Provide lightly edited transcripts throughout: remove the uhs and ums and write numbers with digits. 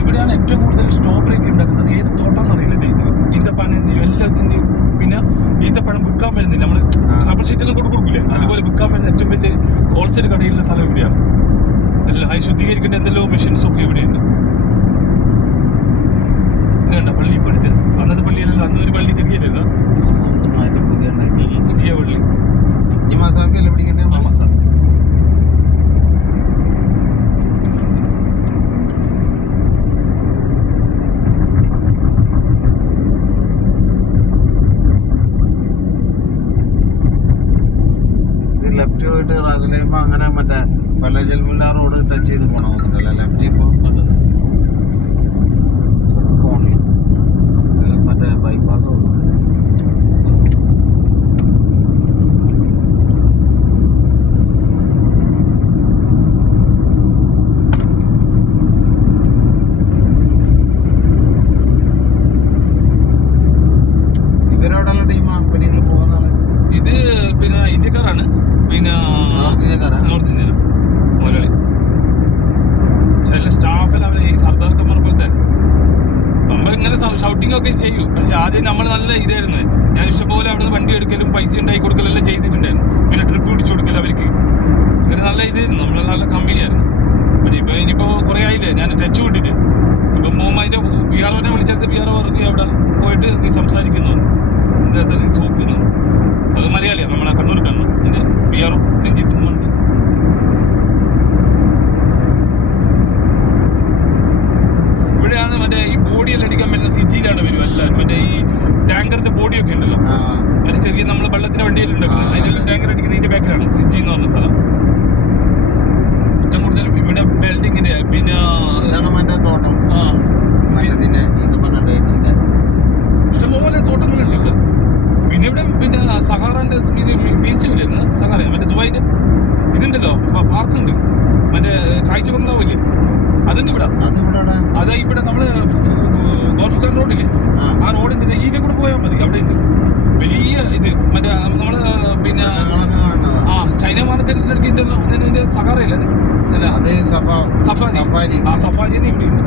ഇവിടെയാണ് ഏറ്റവും കൂടുതൽ സ്ട്രോബെറി ഉണ്ടാക്കുന്നത്. ഏത് തോട്ടാന്ന് അറിയില്ല ഇത് ഈന്തപ്പഴത്തിന്റെയും എല്ലാത്തിന്റെയും. പിന്നെ ഈന്തപ്പഴം വിൽക്കാൻ വരുന്നില്ല, നമ്മള് റബ്ബർ ഷീറ്റെല്ലാം കൊടുക്കില്ലേ, അതുപോലെ വിൽക്കാൻ വരുന്ന ഏറ്റവും വലിയ ഹോൾസെയിൽ കടയിലുള്ള സ്ഥലം ഇവിടെയാണ്. എല്ലാം ശുദ്ധീകരിക്കേണ്ട എന്തെല്ലോ മെഷീൻസ് ഒക്കെ ഇവിടെയുണ്ട്. ഇത് കണ്ട പള്ളി ഇപ്പൊ എടുത്ത് അന്നത്തെ പള്ളിയിലല്ല, അന്നൊരു പള്ളി ചെറിയല്ലോ, പുതിയ പള്ളി. ഈ മസാല പിടിക്കണ്ടേ? മസാല ലെഫ്റ്റ് പോയിട്ട് റാസലേമ അങ്ങനെ മറ്റേ പല്ലജൽമുല്ല റോഡ് ടച്ച് ചെയ്ത് പോകണമെന്നുണ്ടല്ലേ? ലെഫ്റ്റ് ഇപ്പൊ മറ്റേ ബൈപ്പാസ് പോകുന്നു. ഇവരോടുള്ള ടീമാ പിന്നെ നിങ്ങൾ പോകുന്നതാണ്? ഇത് പിന്നെ ഇന്ത്യക്കാരാണ്, പിന്നെ നോർത്ത് ഇന്ത്യൻ മുതലാളി. പക്ഷെ എല്ലാ സ്റ്റാഫെല്ലാം അവര് ഈ സർദാർ കമർ പോലത്തെ നമ്മളിങ്ങനെ ഷൗട്ടിംഗ് ഒക്കെ ചെയ്യും. പക്ഷെ ആദ്യം നമ്മൾ നല്ല ഇതായിരുന്നു. ഞാൻ ഇഷ്ടംപോലെ അവിടെ നിന്ന് വണ്ടി എടുക്കലും പൈസ ഉണ്ടാക്കി കൊടുക്കലും എല്ലാം ചെയ്തിട്ടുണ്ടായിരുന്നു. പിന്നെ ട്രിപ്പ് പിടിച്ചു കൊടുക്കലും അവർക്ക് ഇവര് നല്ല ഇതായിരുന്നു. നമ്മൾ നല്ല കമ്പനിയായിരുന്നു. പക്ഷെ ഇപ്പൊ ഇനിയിപ്പോ കുറെ ആയില്ലേ ഞാൻ ടച്ച് വിട്ടിട്ട്. ഇപ്പൊ അതിന്റെ ബിആർഒനെ വിളിച്ചെടുത്ത് ബിആർഒ പറഞ്ഞ് അവിടെ പോയിട്ട് നീ സംസാരിക്കുന്നു, എന്താ ചോക്കുന്നു. അത് മലയാളിയാണ്, നമ്മളെ കണ്ണൂർക്കാണ്. ഇത് ബിആർഒ രഞ്ജിത്ത് ഉണ്ട്. ഇവിടെയാണ് മറ്റേ ഈ ബോഡിയെല്ലാം അടിക്കാൻ പറ്റുന്ന സിജിയിലാണ് വരും എല്ലാവരും. മറ്റേ ഈ ടാങ്കറിന്റെ ബോഡിയൊക്കെ ഉണ്ടല്ലോ, മറ്റേ ചെറിയ നമ്മള് വെള്ളത്തിന്റെ വണ്ടിയെല്ലാം ഉണ്ടാക്കുന്നത്, അതിനെല്ലാം ടാങ്കർ അടിക്കുന്നതിന്റെ ബാക്കിലാണ് സിജി എന്ന് പറഞ്ഞ സ്ഥലം. ഏറ്റവും കൂടുതൽ ഇവിടെ ബിൽഡിങ്ങിന്റെ പിന്നെ മറ്റേ തോട്ടം ഇഷ്ടംപോലെ തോട്ടങ്ങളുണ്ടല്ലോ. പിന്നെ ഇവിടെ പിന്നെ സഹാറന്റെ ഇത് മ്യൂസിയം ഇല്ലായിരുന്നു, സഹാറ മറ്റേ ദുബായിന്റെ ഇതുണ്ടല്ലോ പാർക്കുണ്ട്, മറ്റേ കാഴ്ച ബംഗ്ലാവില്ലേ, അതുണ്ട് ഇവിടെ. അതാ ഇവിടെ നമ്മള് ഗോൾഫ് കാർ റോഡില്ലേ, ആ റോഡിന്റെ ഇതിൽ കൂടെ പോയാൽ മതി. അവിടെ ഉണ്ട് വലിയ ഇത് മറ്റേ നമ്മള് പിന്നെ ചൈന മാർക്കറ്റിന്റെ അടുക്കിന്റെ സഹാറയില്ല, സഫാരി ഇവിടെ ഉണ്ട്.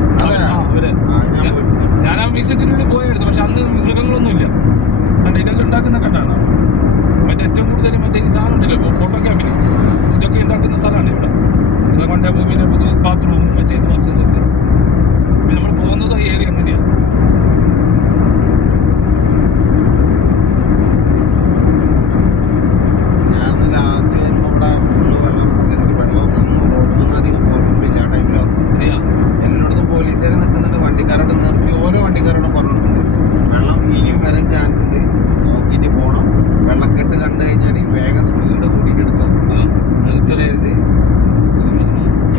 അവര് ഞാൻ ആ മ്യൂസിയത്തിനുള്ളിൽ പോയായിരുന്നു. പക്ഷെ അന്ന് മൃഗങ്ങളൊന്നും ഇല്ല. കണ്ട ഇതൊക്കെ ഉണ്ടാക്കുന്ന കണ്ടാണ്. മറ്റേ ഏറ്റവും കൂടുതൽ മറ്റേ ഈ സാധനം ഉണ്ടല്ലോ ഫോട്ടോ ക്യാബിന്, ഇതൊക്കെ ഉണ്ടാക്കുന്ന സ്ഥലമാണ് ഇവിടെ. ഇതൊക്കെ കൊണ്ട് പിന്നെ ബാത്റൂം മറ്റേ ഇത് മറിച്ചതൊക്കെ. പിന്നെ നമ്മൾ പോകുന്നത് ഈ ഏരിയ അങ്ങനെയാണ്. എല്ലായിടത്തും പോലീസുകാർ നിൽക്കുന്നുണ്ട്. വണ്ടിക്കാരോട് നിർത്തി ഓരോ വണ്ടിക്കാരോടും പറഞ്ഞിട്ടുണ്ട് വെള്ളം ഇനിയും വരാൻ ചാൻസ് ഉണ്ട്, നോക്കിയിട്ട് പോകണം. വെള്ളക്കെട്ട് കണ്ടു കഴിഞ്ഞാൽ വേഗം സ്പീഡ് കൂട്ടിയിട്ട് എടുക്കാം. നിർത്തരുത്.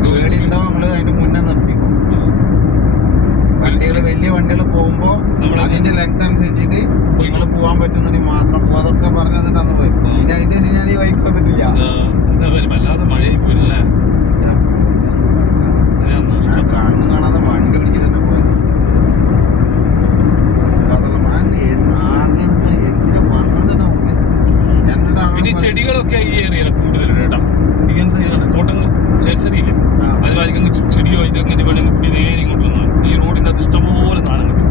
പേടിയുണ്ടോ നമ്മള് അതിന്റെ മുന്നേ നിർത്തിക്കും. വണ്ടികൾ വലിയ വണ്ടികൾ പോകുമ്പോ അതിന്റെ ലെങ്ത് അനുസരിച്ചിട്ട് നിങ്ങൾ പോകാൻ പറ്റുന്നുണ്ടെങ്കിൽ മാത്രം പോകാതൊക്കെ പറഞ്ഞു തന്നിട്ട് അന്ന് പോയി. പിന്നെ അതിന്റെ ശേഷം ഞാൻ ഈ വൈക്ക് വന്നിട്ടില്ല. കാണുന്നു കാണാതെ വണ്ടി പിടിച്ചിട്ട് തന്നെ പോയത്. പിന്നെ ചെടികളൊക്കെ ഈ ഏരിയയിൽ കൂടുതലുണ്ട് കേട്ടോ. ഇങ്ങനത്തെ തോട്ടങ്ങൾ നഴ്സറിയില്ലേ, അതുമായിരിക്കും ചെടിയോ ഇതെങ്ങനെ വേണമെങ്കിൽ കൂടി നേരെ ഇങ്ങോട്ട് വന്നു. ഈ റോഡിന്റെ അത് ഇഷ്ടംപോലെ സാധനം കിട്ടും.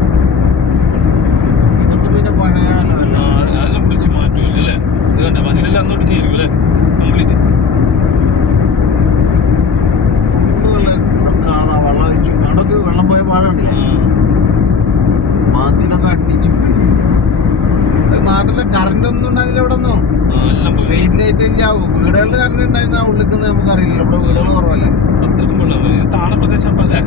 ഇതൊക്കെ പിന്നെ പഴയാലോ അതെല്ലാം വിളിച്ച് മാറ്റുമല്ലോ അല്ലേ? ഇത് കണ്ട അതിനെല്ലാം അങ്ങോട്ട് ചെയ്യും അല്ലേ കംപ്ലീറ്റ്. വെള്ളം ഒഴിച്ചു അവിടൊക്കെ വെള്ളം പോയ പാടുണ്ടില്ല, മതിലൊക്കെ അടിച്ചു. അത് മാത്രല്ല കറണ്ട് ഒന്നും ഉണ്ടാവില്ല ഇവിടെ ഒന്നും. സ്ട്രീറ്റ് ലൈറ്റ് ഇല്ല. വീടുകളിൽ കറണ്ട് ഉണ്ടായിരുന്ന ഉള്ളിൽ നമുക്ക് അറിയില്ല. ഇവിടെ വീടുകൾ കുറവല്ലേ. താണ പ്രദേശം അല്ലേ?